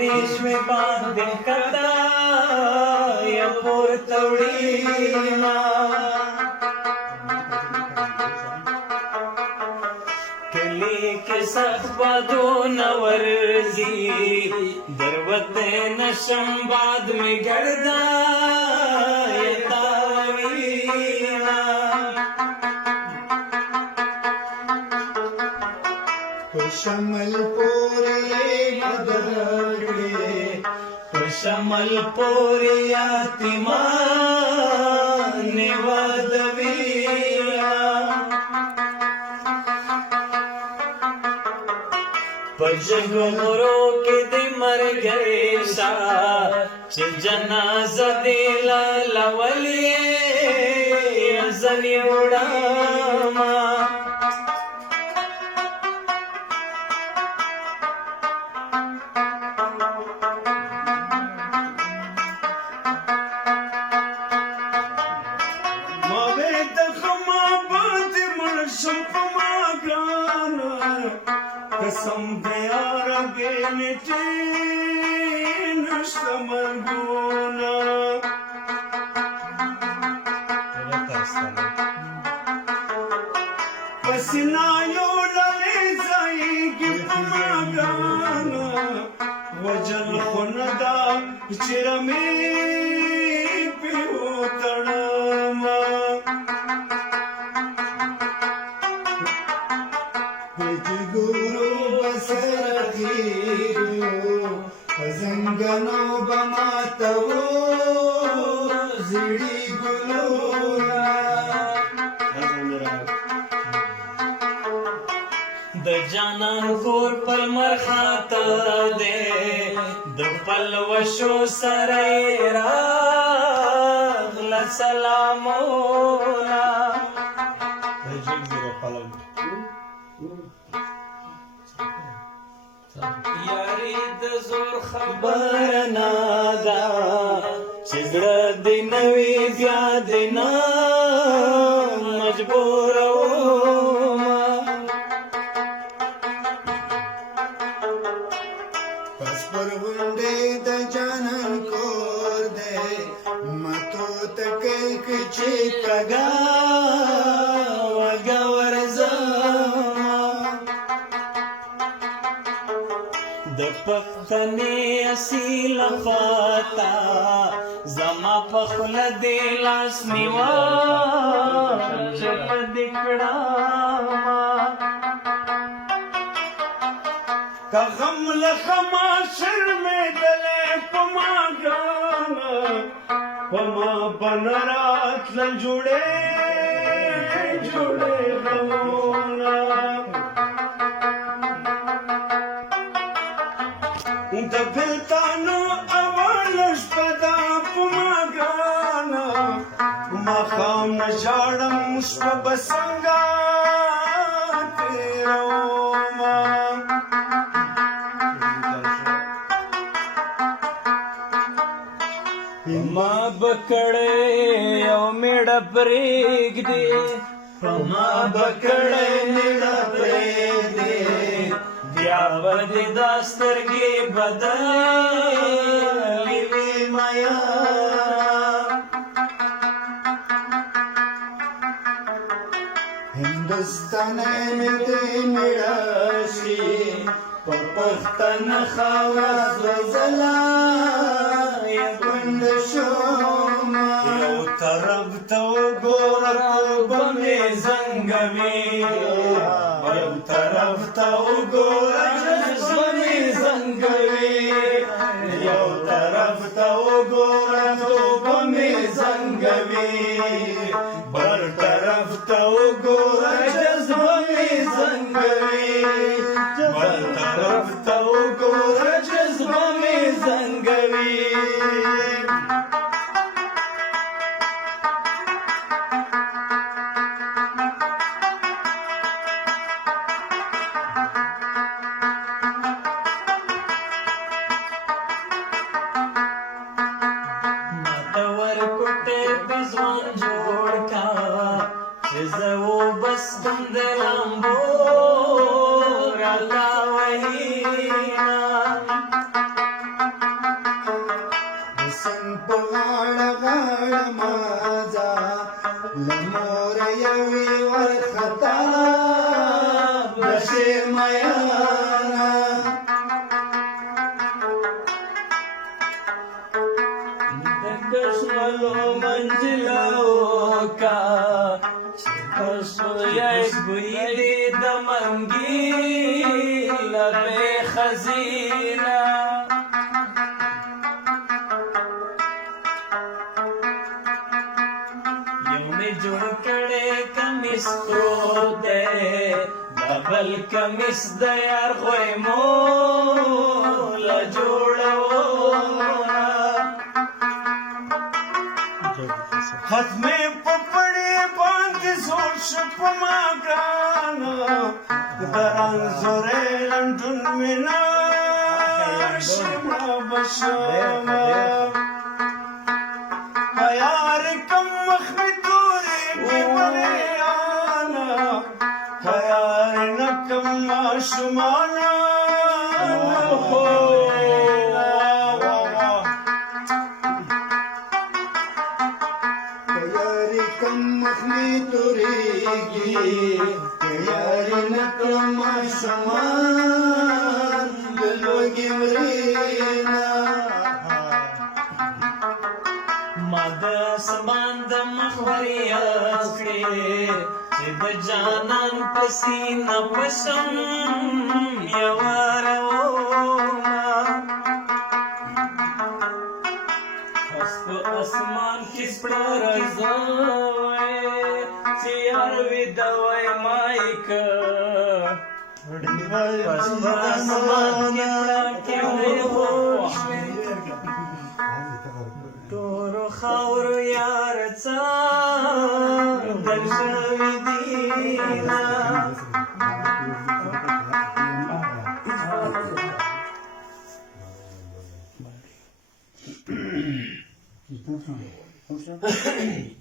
ರೇಷ್ಮೆ ಬಾಂಧೆ ಕದಾಯ ಪೋರ್ತವಳೀನ कली के सखबदो नवरजी दरवते नशम बाद में गर्दा तावीना शमल पोरे मदरे शमल पोरिया तिमा निवादवीना पजगुमरो के दे मर गए सा चे जनाजा दिला लवलिए अजली उड़ामा मवे तखमा बात मन संपमा गाना कसम प्यार बेनटे नष्टमर गोना पसीनायो लले जाई कि पमागाना वजल खुनदा चिरमे पे उतड़मा गुरु बसरखीरो हजंगनो बमातवो जिड़ी गुलोना द जानन गोर पल मरखात दे द पल वशो सरेरा सलामोना यारी द जोर खबर नादा चिगड़ दिनवी ब्या दिना मजबूर पर वंडे द जानन कोर दे मतो तके किछि कगा वगवर जमा द पख्तने असील फाता जमा पखल दे लास निवा चप दिकड़ा का गम लखमा शर में दले पमा गाना पमा बनरात ल जुड़े जुड़े रवोना द बिलतानो अवलश पदा पमा गाना मखाम न जाड़म मुस्प बसंगा तेरोमा माँ बकड़े ओ मेरा प्रेग दे माँ बकड़े मेरा प्रेग दे व्यावद दास्तर के बदली माया हिंदुस्तान में दे मेरा शी पपख्तन खावास वजला यौ तरब तो गोरब में जंगमी यौ तरब तो गोरब में जंगमी यौ तरब तो गोरब में जंगमी बर तरफ तो गोरब में जंगमी बर तरफ तो गोरब में जंगमी जवान जोड़ का वो बस बंदे लंबो रला वही ना ميانا دکشملو منجلو کا پسویش بویدی دمنگی لبے خزینہ یومی جوڑ کڑے کمیس پرو دے ببل کمیس دیار خوی مولا جوڑو ختم پپڑے باند زور شپما گرانا دران زورے لندن منا شما بشما خیار کم مخمی توری بیمری آنا خیار نکم شمانا یاری کم مخمی توریگی یاری نکم شمان دلوگی ورینا ما د اسمان د مخوري اسکي چې د جانان پسینه پسم یوارو په اسمان کې سپړای زوي چې یار وی دوای مایک پس په اسمان کې پړای تورو خاورو یار څا دل شوی دینا Attention.